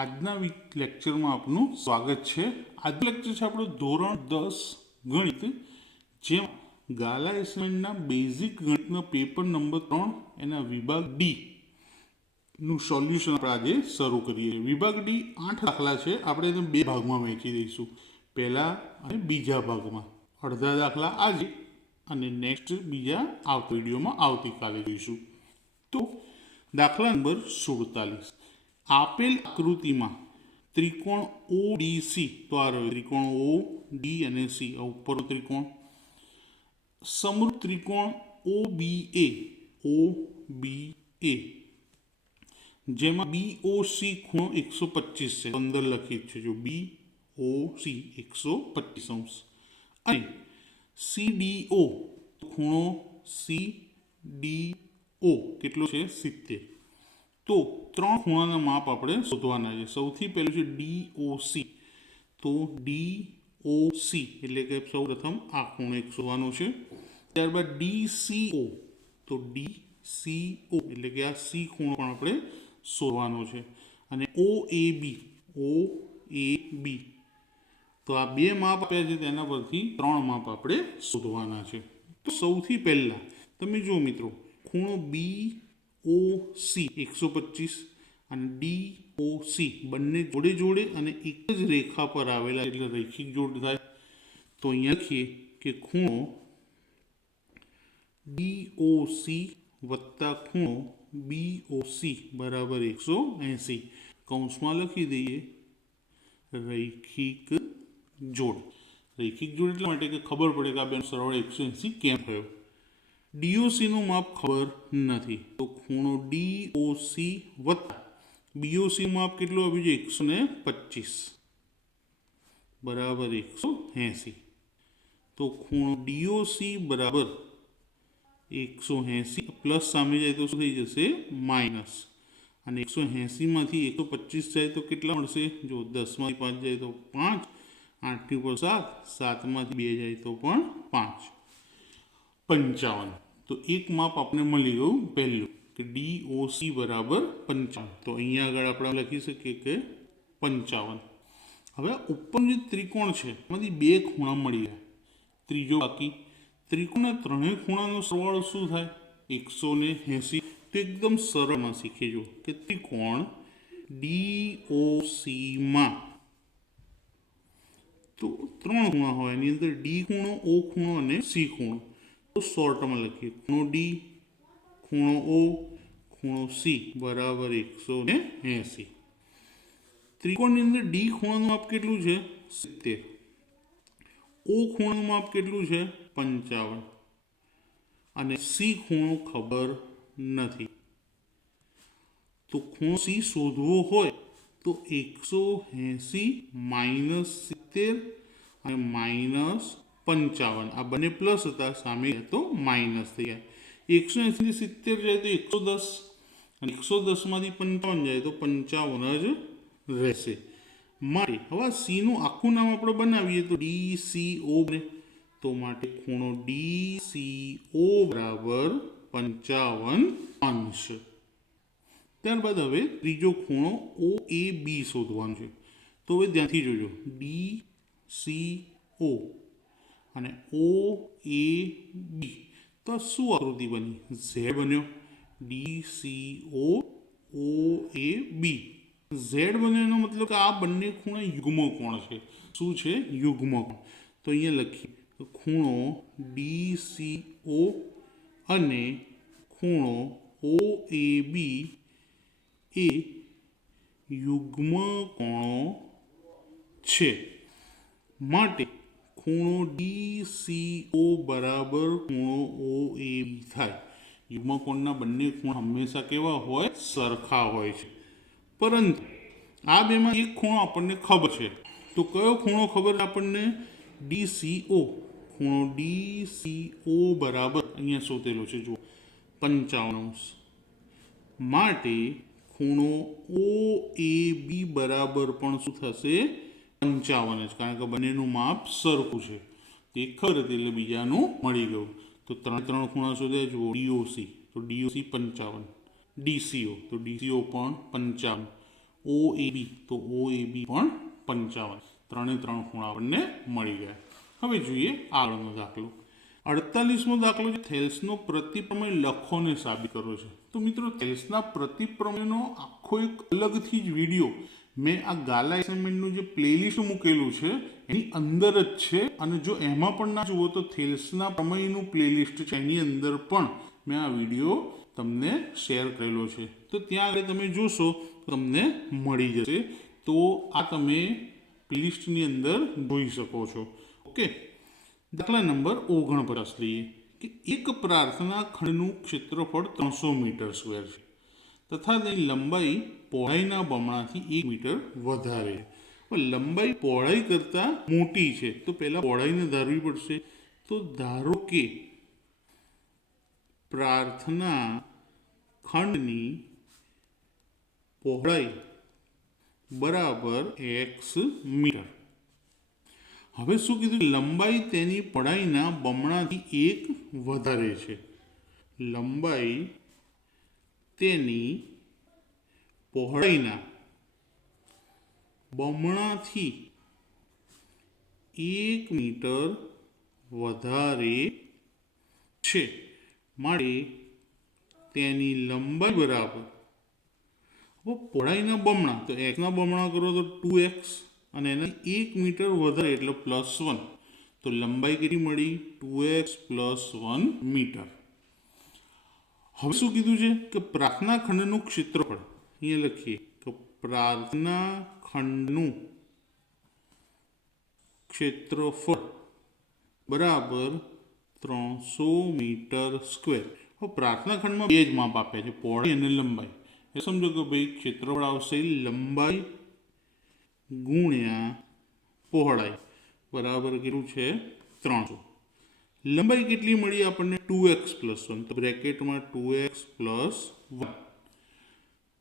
આજના લેક્ચરમાં આપનું સ્વાગત છે। આજનું લેક્ચર છે આપણું ધોરણ 10 ગણિત, જેમાં ગાલા એસાઇનમેન્ટના બેઝિક ગણિતના પેપર નંબર 3 એના વિભાગ ડી નું સોલ્યુશન આપણે આજે શરૂ કરીએ। વિભાગ ડી 8 દાખલા છે, આપણે એને બે ભાગમાં વહેંચી દઈશું, પહેલા અને બીજા ભાગમાં। અડધા દાખલા આજે અને નેક્સ્ટ બીજા આવતા વિડીયોમાં આવતીકાલે જોઈશું। તો દાખલા નંબર 47, આપેલ આકૃતિમાં ત્રિકોણ ઓડીસી, તો આ રહ્યો ત્રિકોણ ઓ ડી અને સી, આ ઉપરનો ત્રિકોણ, સમરૂપ ત્રિકોણ ઓબીએ જેમાં બીઓસી ખૂણો 125 છે, 15 લખી છે, જો બીઓસી 125 અને સીડીઓ ખૂણો સીડીઓ કેટલો છે 70। તો ત્રણ ખૂણાના માપ આપણે શોધવાના છે। સૌથી પહેલું છે ડીઓસી, તો ડીઓસી એટલે કે સૌ પ્રથમ આ ખૂણો એક શોધવાનો છે। ત્યારબાદ ડીસીઓ, તો ડીસીઓ એટલે કે આ સી ખૂણો પણ આપણે શોધવાનો છે। અને ઓએબી તો આ બે માપ આપ્યા છે, તેના પરથી ત્રણ માપ આપણે શોધવાના છે। તો સૌથી પહેલા તમે જુઓ મિત્રો, ખૂણો બીઓસી 125 અને ડીઓસી બંને જોડે જોડે અને એક જ રેખા પર આવેલા, એટલે રૈખિક જોડ થાય। તો અહીંયા લખીએ કે ખૂણો ડીઓસી વત્તા ખૂણો બીઓસી બરાબર 180, કૌંસમાં લખી દઈએ રૈખિક જોડ। રૈખિક જોડ એટલા માટે કે ખબર પડે કે આ બેનો સરવાળો 180 કેમ થયો। ડીઓસી નું માપ ખબર નથી, તો ખૂણો ડીઓસી વત્તા બીઓસી માપ કેટલું આવ્યું છે 125 બરાબર 180। તો ખૂણો ડીઓસી બરાબર 180 પ્લસ સામે જાય તો શું થઈ જશે માઇનસ, અને 180 માંથી 125 જાય તો કેટલા મળશે, જો 10 માંથી 5 જાય તો 5, 8 ની ઉપર 7, 7 માંથી 2 જાય તો પણ 5, 55। તો એક માપ આપણે મળી ગયું પહેલું કે ડીઓસી બરાબર 55, તો અહીંયા આગળ આપણે લખી શકીએ કે 55। હવે ઉપરનું જે ત્રિકોણ છે એમાંથી બે ખૂણા મળી ગયા, ત્રીજો બાકી। ત્રિકોણના ત્રણેય ખૂણાનો સરવાળો શું થાય 180। તો એકદમ સરળમાં શીખી જુઓ કે ત્રિકોણ ડીઓસીમાં તો ત્રણ ખૂણા હોય, એની અંદર ડી ખૂણો, ઓ ખૂણો અને સી ખૂણો। તો શોર્ટમાં લખીએ ખૂણો ડી, ખૂણો ઓ, ખૂણો સી બરાબર 180। ત્રિકોણની અંદર ડી ખૂણાનું માપ કેટલું છે 70, ઓ ખૂણાનું માપ કેટલું છે 55 અને સી ખૂણો ખબર નથી। તો ખૂણો સી શોધવો હોય તો 180 માઇનસ 70 અને માઇનસ 55, આ બંને પ્લસ હતા, સામે તો માઇનસ થઈ ગયા। 180 થી 70 જાય તો 110 અને 110 માંથી 55 જાય તો 55 જ રહેશે। માટે હવે સી નું આખું નામ આપણે બનાવીએ તો ડીસીઓ બને, તો માટે ખૂણો ડીસીઓ બરાબર 55°। ત્યારબાદ હવે ત્રીજો ખૂણો ઓએબી શોધવાનો છે। તો હવે ધ્યાનથી જોજો, ડીસીઓ અને ઓએબી, તો શું આકૃતિ બની, ઝેડ બન્યો। ડીસીઓ ઓએબી ઝેડ બન્યો એનો મતલબ કે આ બંને ખૂણા યુગ્મ કોણ છે। શું છે યુગ્મ કોણ। તો અહીંયા લખીએ ખૂણો ડીસીઓ અને ખૂણો ઓએબી એ યુગ્મ કોણો છે, માટે ખૂણો ડીસીઓ બરાબર ખૂણો ઓએબી થાય। યુગ્મ કોણના બંને ખૂણા હંમેશા કેવા હોય, સરખા હોય છે, પરંતુ આ બેમાં એક ખૂણો આપણને ખબર છે। તો કયો ખૂણો ખબર આપણને, ડીસીઓ। ખૂણો ડીસીઓ બરાબર અહીંયા શોધેલો છે જુઓ 55°, માટે ખૂણો ઓએબી બરાબર પણ શું થશે 55 જ, કારણ કે બંનેનું માપ સરખું છે। એક ખબર હતી એટલે બીજાનું મળી ગયું। તો ત્રણ ખૂણા શોધ્યા જુઓ, ડીઓસી તો ડીઓસી 55, ડીસીઓ તો ડીસીઓ પણ 55, ઓ એ બી, તો ઓ એ બી પણ 55. 3 ખૂણા આપણને મળી ગયા. હવે જોઈએ આગળનો દાખલો. 48મો દાખલો છે થેલ્સનો પ્રતિપ્રમેય લખોને સાબિત કરો છે. તો મિત્રો થેલ્સના પ્રતિપ્રમેયનો આખો એક અલગથી જ વિડીયો મેં આ ગાલા એસાઇનમેન્ટનું જે પ્લેલિસ્ટ મૂકેલું છે એની અંદર જ છે. અને જો એમાં પણ ના જુઓ તો થેલ્સના પ્રમેયનું પ્લેલિસ્ટ છે એની અંદર પણ મેં આ વિડીયો તમને શેર કરેલો છે. તો ત્યાં આગળ તમે જોશો તમને મળી જશે. તો આ તમે પ્લેલિસ્ટની અંદર જોઈ શકો છો. ઓકે, દાખલા નંબર 49 લઈએ કે એક પ્રાર્થના ખંડનું ક્ષેત્રફળ 300 મીટર સ્ક્વેર છે તથા તેની લંબાઈ પહોળાઈના બમણાથી 1 મીટર વધારે છે. લંબાઈ પહોળાઈ કરતાં મોટી છે તો પહેલાં પહોળાઈને ધારવી પડશે. તો ધારો કે પ્રાર્થના ખંડની પહોળાઈ બરાબર x મીટર. હવે શું કીધું? લંબાઈ તેની પહોળાઈના બમણાથી 1 વધારે છે. લંબાઈ તેની પહોળાઈના બમણાથી 1 મીટર વધારે છે માટે તેની લંબાઈ બરાબર પહોળાઈના બમણા, તો એક્સના બમણા કરો તો 2x અને એના 1 મીટર વધારે એટલે +1. તો લંબાઈ કેટલી મળી? 2x + 1 metre. હવે શું કીધું છે કે પ્રાર્થના ખંડનું ક્ષેત્રફળ, અહીંયા લખીએ કે પ્રાર્થના ખંડનું ક્ષેત્રફળ બરાબર 300 મીટર સ્ક્વેર. હવે પ્રાર્થના ખંડમાં બે જ માપ આપ્યા છે, પહોળાઈ અને લંબાઈ. એ સમજો કે ભાઈ ક્ષેત્રફળ આવશે લંબાઈ ગુણ્યા પહોળાઈ બરાબર કેટલું છે? 300. લંબાઈ કેટલી મળી આપણને? 2x + 1, તો બ્રેકેટમાં 2x + 1.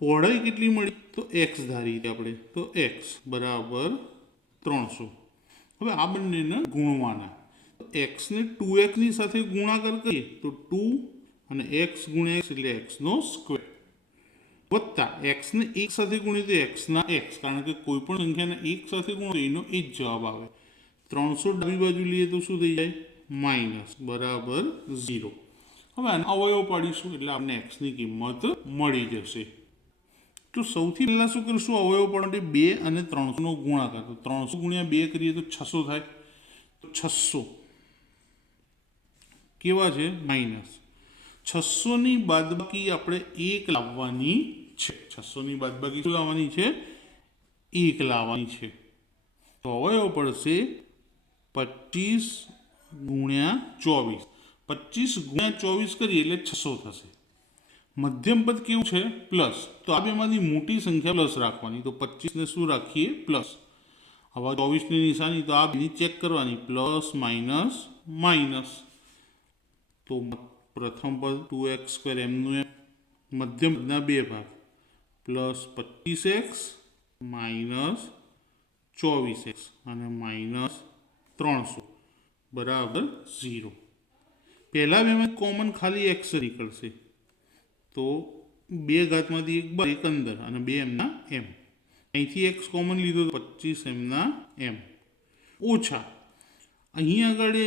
પહોળાઈ કેટલી મળી? તો x ધારી આપણે, તો x બરાબર 300. હવે આ બંનેને ગુણવાના. તો xને 2xની સાથે ગુણાકાર કરીએ તો 2 અને x ગુણ્યા x એટલે xનો સ્ક્વેર વત્તા xને 1 સાથે ગુણીએ તો xના x, કારણ કે કોઈ પણ સંખ્યાને 1 સાથે ગુણો એનો એ જ જવાબ આવે. 300 ડાબી બાજુ લઈએ તો શું થઈ જાય? માઇનસ બરાબર 0. હવે આનો અવયવ પાડીશું એટલે આપણને xની કિંમત મળી જશે. તો સૌથી પહેલાં શું કરીશું? અવયવ પાડવા માટે 2 અને 300નો ગુણાકાર. તો 300 ગુણ્યા 2 કરીએ તો 600 થાય. તો 600 કેવા છે? માઇનસ. 600ની બાદબાકી આપણે 1 લાવવાની છે. 600ની બાદબાકી શું લાવવાની છે? 1 લાવવાની છે. તો અવયવ પડશે 25 ગુણ્યા 24. 25 ગુણ્યા 24 કરીએ એટલે 600 થશે. મધ્યમ પદ કેવું છે? પ્લસ. તો આ બેમાંથી મોટી સંખ્યા પ્લસ રાખવાની. તો 25ને શું રાખીએ? પ્લસ. હવે 24ની નિશાની તો આ બેની ચેક કરવાની, પ્લસ માઇનસ માઇનસ. તો પ્રથમ પદ 2x² એમનું એમ, મધ્યમ પદના બે ભાગ, પ્લસ 25x માઇનસ 24x અને માઇનસ 300 બરાબર 0. પહેલા બેમાં કોમન ખાલી x નીકળશે. તો 2 ઘાતમાંથી 1 બાર, 1 અંદર અને 2 એમના એમ. અહીંથી x કોમન લીધો તો 25 એમના એમ ઓછા. અહીં આગળ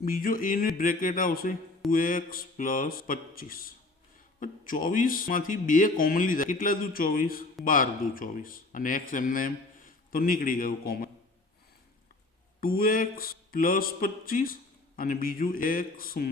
બીજો એનું બ્રેકેટ આવશે 2x + 25. 24માંથી 2 કોમન લીધા, કેટલા દુ 24? 12 દુ 24 અને x એમને એમ તો નીકળી ગયું કોમન. 2x + 25 અને બીજું x -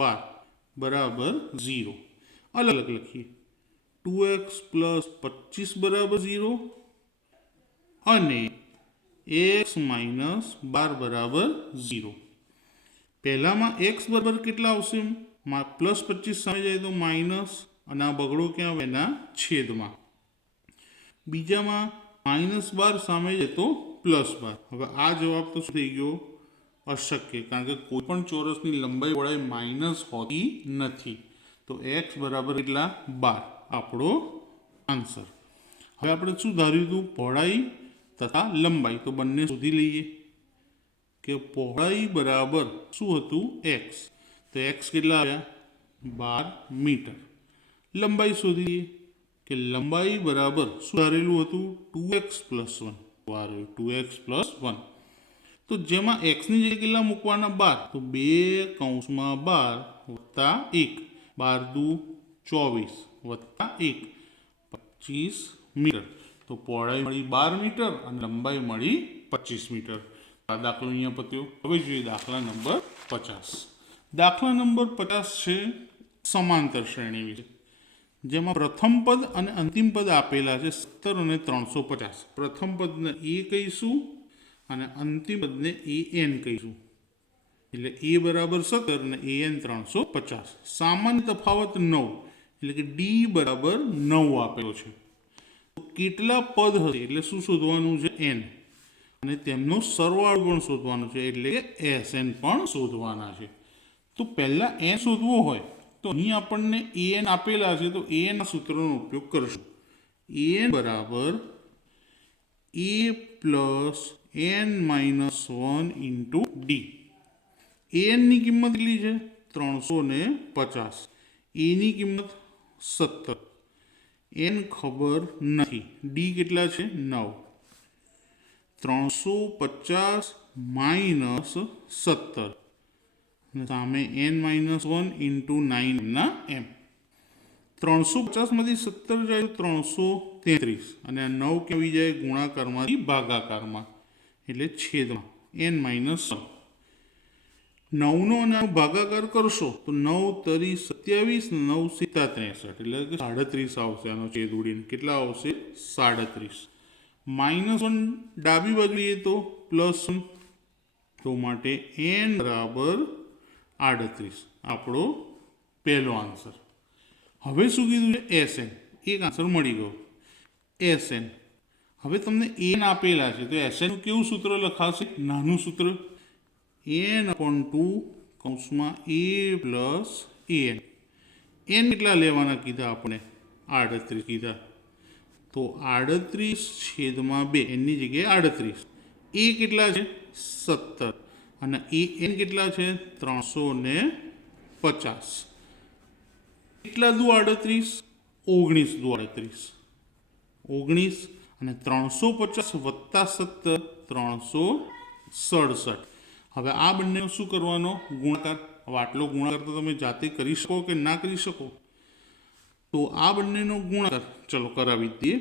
12 બરાબર 0. અલગ અલગ લખીએ. 2x + 25 બરાબર 0 અને x - 12 બરાબર 0. પહેલામાં x બરાબર કેટલા આવશે? +25 સામે જાય તો માઇનસ, અને આ બગડો ક્યાં આવે? એના છેદમાં. બીજામાં -12 સામે જાય તો +12. હવે આ જવાબ તો શું થઈ ગયો? અશક્ય, કારણ કે કોઈ પણ ચોરસની લંબાઈ પહોળાઈ માઇનસ હોતી નથી. તો x બરાબર કેટલા? 12 આપણો આન્સર. હવે આપણે શું ધાર્યું હતું? પહોળાઈ તથા લંબાઈ. તો બંને શોધી લઈએ કે પહોળાઈ બરાબર શું હતું? x. તો x કેટલા આવ્યા? 12 મીટર. લંબાઈ શોધી લઈએ કે લંબાઈ બરાબર શું ધારેલું હતું 2x + 1 આ રહ્યું 2x + 1 તો જેમાં xની જગ્યાએ કેટલા મૂકવાના 12 તો 2 કૌંસમાં 12 વત્તા 1 12 દુ 24 વત્તા 1 25 મીટર તો પહોળાઈ મળી 12 મીટર અને લંબાઈ મળી 25 મીટર આ દાખલો અહીંયા પત્યો હવે જોઈએ દાખલા નંબર 50 દાખલા નંબર 50 છે સમાંતર શ્રેણી વિશે જેમાં પ્રથમ પદ અને અંતિમ પદ આપેલા છે 17 અને 350 પ્રથમ પદને a કહીશું અને અંતિમ પદને an કહીશું એટલે a બરાબર 17 અને an 350 સામાન્ય તફાવત 9 એટલે કે d બરાબર 9 આપેલો છે તો કેટલા પદ હશે એટલે શું શોધવાનું છે n અને તેમનો સરવાળો પણ શોધવાનો છે એટલે કે sn પણ શોધવાના છે તો પહેલા n શોધવો હોય તો અહીં આપણને an આપેલા છે તો an ના સૂત્રનો ઉપયોગ કરશું an બરાબર a plus n minus 1 into d એનની કિંમત કેટલી છે 350 એની કિંમત 17 એન ખબર નથી ડી કેટલા છે 9 350 માઇનસ 17 સામે n-1 ઇન્ટુ 9 ના એમ 350 માંથી 17 જાય તો 333 અને આ 9 ક્યાં આવી જાય ગુણાકારમાંથી ભાગાકારમાં એટલે છેદમાં n-1 9નો અને ભાગાકાર કરશો તો 9 તરી 27 9 સીતા 63 એટલે કે 37 આવશે આનો છેદ ઉડીને કેટલા આવશે 37 -1 ડાબી બાજુ લઈએ તો +1 તો માટે n બરાબર 38 આપણો પહેલો આન્સર હવે શું કીધું છે sn એક આન્સર મળી ગયો sn હવે તમને n આપેલા છે તો sn નું કેવું સૂત્ર લખાશે નાનું સૂત્ર n/2 કૌંસમાં a પ્લસ an n કેટલા લેવાના કીધા આપણે 38 કીધા તો 38/2 એની જગ્યાએ 38 a કેટલા છે 17 અને an કેટલા છે 350 કેટલા દુ 38 19 દુ 38 19 અને 350 વત્તા 17 367 હવે આ બંનેનો શું કરવાનો ગુણાકાર હવે આટલો ગુણાકાર તો તમે જાતે કરી શકો કે ના કરી શકો તો આ બંનેનો ગુણાકાર ચલો કરાવી દઈએ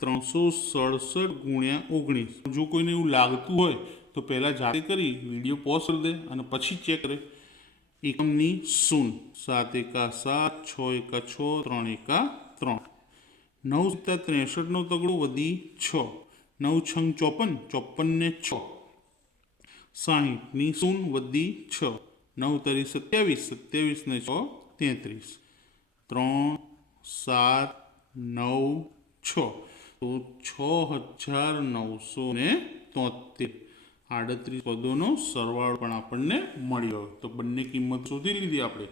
367 ગુણ્યા 19 જો કોઈને એવું લાગતું હોય તો પહેલાં જાતે કરી વિડીયો પોઝ કરી દે અને પછી ચેક કરે એકમની 0 7 એકા 7 6 એકા 6 3 એકા 3 9 સીતા 63 નો તગડો વધી 6 9 છંગ 54 54 ને 6 60 ની 0 વધી 6 9 તરી 27 27 ને 6 33 3 7 9 6 તો 6973 38 પદોનો સરવાળો પણ આપણને મળ્યો તો બંને કિંમત શોધી લીધી આપણે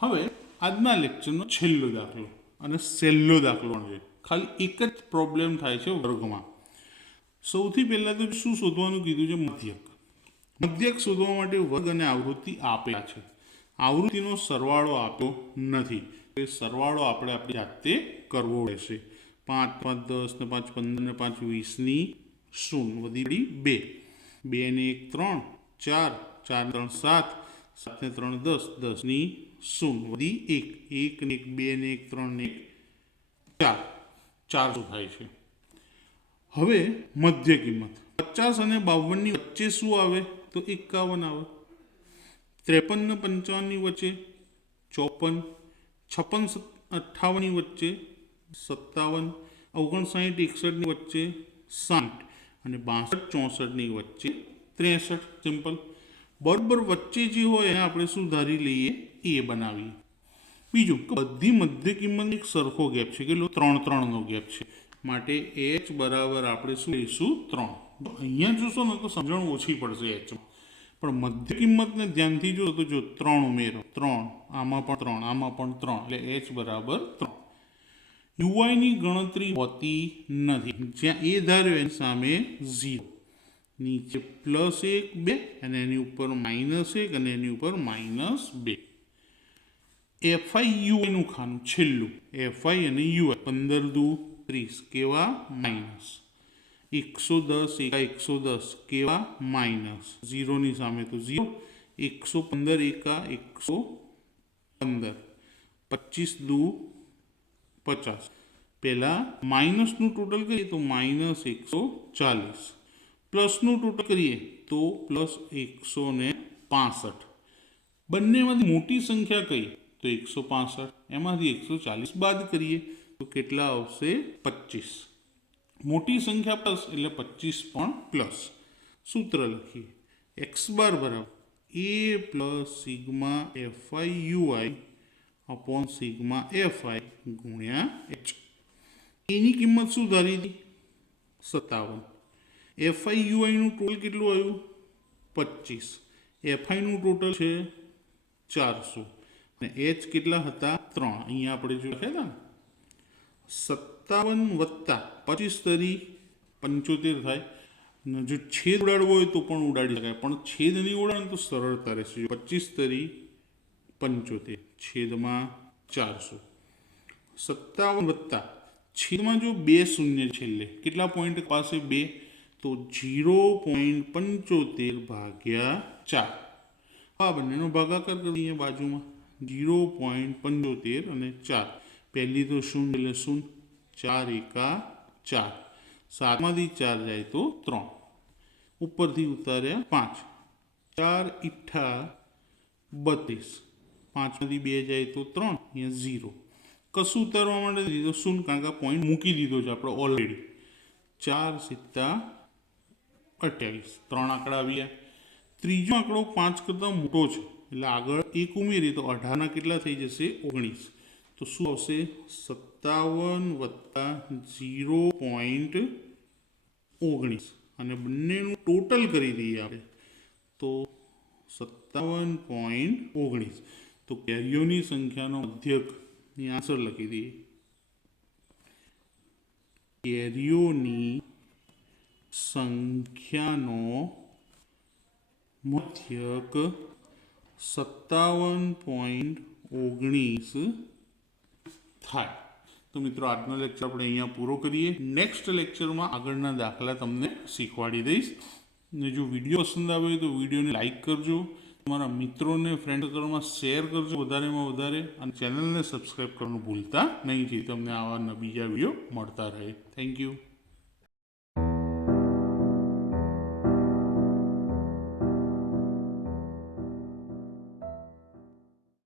હવે આજના લેક્ચરનો છેલ્લો દાખલો અને સહેલો દાખલો છે ખાલી એક જ પ્રોબ્લેમ થાય છે વર્ગમાં સૌથી પહેલાં તો શું શોધવાનું કીધું છે મધ્યક શોધવા માટે વર્ગ અને આવૃત્તિ આપેલા છે આવૃત્તિનો સરવાળો આપ્યો નથી એ સરવાળો આપણે આપણી જાતે કરવો રહેશે 5 5 10 ને 5 15 ને 5 20 ની 0 વધી 2 2 ને 1 3 4 4 3 7 7 ને 3 10 10 ની 0 વધી 1 1 ને 1 2 ને 1 3 ને 1 4 400 થાય છે હવે મધ્ય કિંમત 50 અને 52 ની વચ્ચે શું આવે તો 51 આવે 53 ને 55 ની વચ્ચે 54 56 58 ની વચ્ચે 57 59 61 ની વચ્ચે 60 અને 62 64 ની વચ્ચે 63 સિમ્પલ બરાબર વચ્ચે જે હોય એને આપણે શું ધારી લઈએ એ બનાવીએ બીજું કે બધી મધ્ય કિંમત એક સરખો ગેપ છે કેટલો 3 3 નો ગેપ છે માટે h બરાબર આપણે શું લઈશું 3 અહીંયા જોશો ને તો સમજણ ઓછી પડશે h પણ મધ્ય કિંમતને ધ્યાનથી જો તો જો 3 ઉમેરો 3 આમાં પણ 3 આમાં પણ 3 એટલે h બરાબર 3 uy ની ગણતરી હોતી નથી જ્યાં a ધાર્યો એની સામે 0 નીચે +1 2 અને એની ઉપર -1 અને એની ઉપર -2 એફઆઈ યુઆઈનું ખાનું છેલ્લું એફઆઈ અને યુઆઈ 15 દુ 30 કેવા માઇનસ 110 એકા 110 કેવા માઇનસ 0 ની સામે તો 0 115 એકા 115 25 દુ 50 પહેલાં માઇનસનું ટોટલ કરીએ તો માઇનસ 140 પ્લસનું ટોટલ કરીએ તો પ્લસ 165 બંનેમાંથી મોટી સંખ્યા કઈ તો 165 એમાંથી 140 બાદ કરીએ તો કેટલા આવશે 25 મોટી સંખ્યા પ્લસ એટલે 25 પણ પ્લસ સૂત્ર લખીએ એક્સ બાર બરાબર a plus sigma fi ui upon sigma fi ગુણ્યા એચ એની કિંમત શું ધારી હતી 57 એફઆઈ યુઆઈનું ટોટલ કેટલું આવ્યું 25 એફઆઈનું ટોટલ છે 400 અને એચ કેટલા હતા 3 અહીંયા આપણે જો લખ્યા હતા ને 57 વત્તા 25 તરી 75 થાય અને જો છેદ ઉડાડવો હોય તો પણ ઉડાડી શકાય પણ છેદ નહીં ઉડાડે તો સરળતા રહેશે 25 તરી 75 છેદમાં 400 57 વત્તા છેદમાં જો 2 શૂન્ય છેલ્લે કેટલા પોઈન્ટ પાસે 2 તો 0.75 ભાગ્યા 4 આ બંનેનો ભાગાકાર કરીએ બાજુમાં 0.75 અને 4 પહેલી તો શૂન્ય એટલે શૂન્ય 4 એકા 4 7માંથી 4 જાય તો 3 ઉપરથી ઉતાર્યા 5 4 ઈઠ્ઠા 32 5માંથી 2 જાય તો 3 અહીંયા 0 કશું ઉતારવા માટે દીધો શૂન્ય કારણ કે પોઈન્ટ મૂકી દીધો છે આપણે ઓલરેડી 4 સિત્તા 28 3 આંકડા આવ્યા ત્રીજો આંકડો 5 કરતાં મોટો છે એટલે આગળ 1 ઉમેરીએ તો 18ના કેટલા થઈ જશે 19 તો શું આવશે 57 વત્તા 0.19 અને બંનેનું ટોટલ કરી દઈએ આપણે તો 57.19 તો કેરીઓની સંખ્યાનો મધ્યક ની આન્સર લખી દઈએ કેરીઓની સંખ્યાનો મધ્યક 57.19 થાય તો મિત્રો આજનો લેક્ચર આપણે અહીંયા પૂરો કરીએ નેક્સ્ટ લેક્ચરમાં આગળના દાખલા તમને શીખવાડી દઈશ ને જો વિડીયો પસંદ આવે તો વિડીયોને લાઈક કરજો તમારા મિત્રોને ફ્રેન્ડ સર્કલમાં શેર કરજો વધારેમાં વધારે અને ચેનલને સબસ્ક્રાઈબ કરવાનું ભૂલતા નહીં જેથી તમને આવા બીજા વિડીયો મળતા રહે થેન્ક યુ